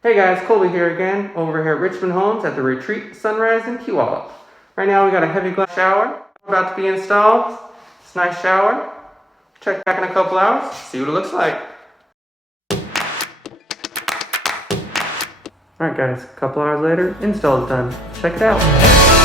Hey guys, Colby here again, over here at Richmond Homes at the Retreat Sunrise in Puyallup. Right now we got a heavy glass shower about to be installed. It's a nice shower. Check back in a couple hours, see what it looks like. Alright guys, a couple hours later, install is done. Check it out.